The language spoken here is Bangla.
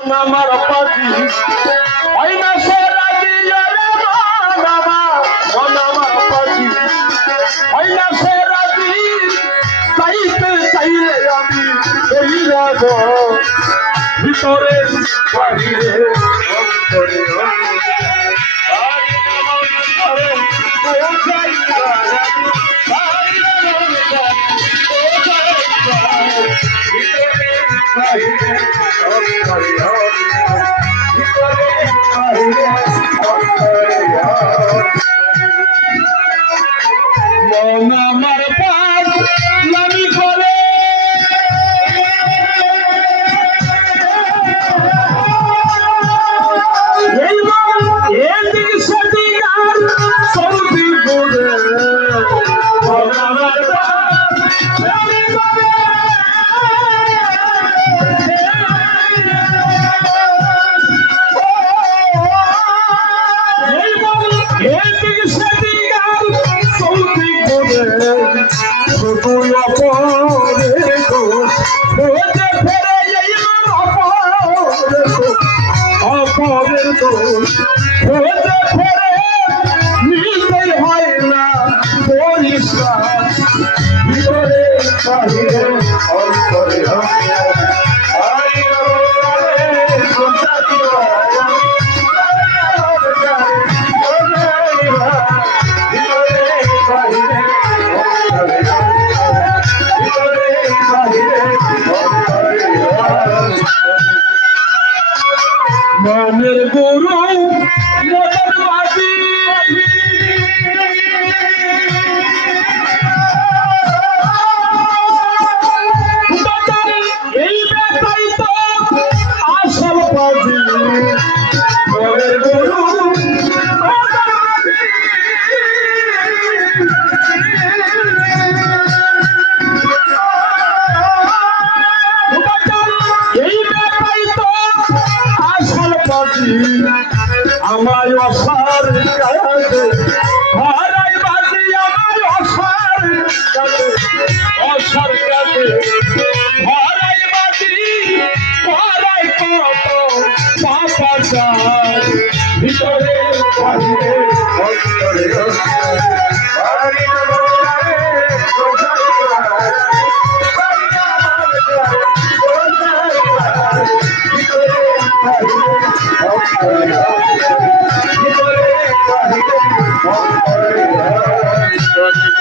আমার পাতি হয় না সে রাজি রে বাবা মন আমার পাতি হয় না সে রাজি চাইতে চাইলে আমি এই রাগ ভিতরে বাহিরে অন্তরে মন আমার পাপ নামি করে এদিক সেদিক আর সৌদি করে মন আমার পাপ নামি করে এদিক সেদিক আর সৌদি করে শুধু অপরে দোষ হতে ফেরে এই মন অপরের দোষ হতে ফেরে নিতেই হয় না পরিষ্কার ভিতরে বাহিরে অন্তরে মনের গুরু মনের বাজি এই বেটাই তো আসল বাজি মনের গুরু আমায় অসার কাছে হারাই বাজি আমায় অসার কাছে অসার কাছে হারাই বাজি হারাই কত পাপা চাই ভিতরে বাহিরে অন্তরে ভিতরে বাহিরে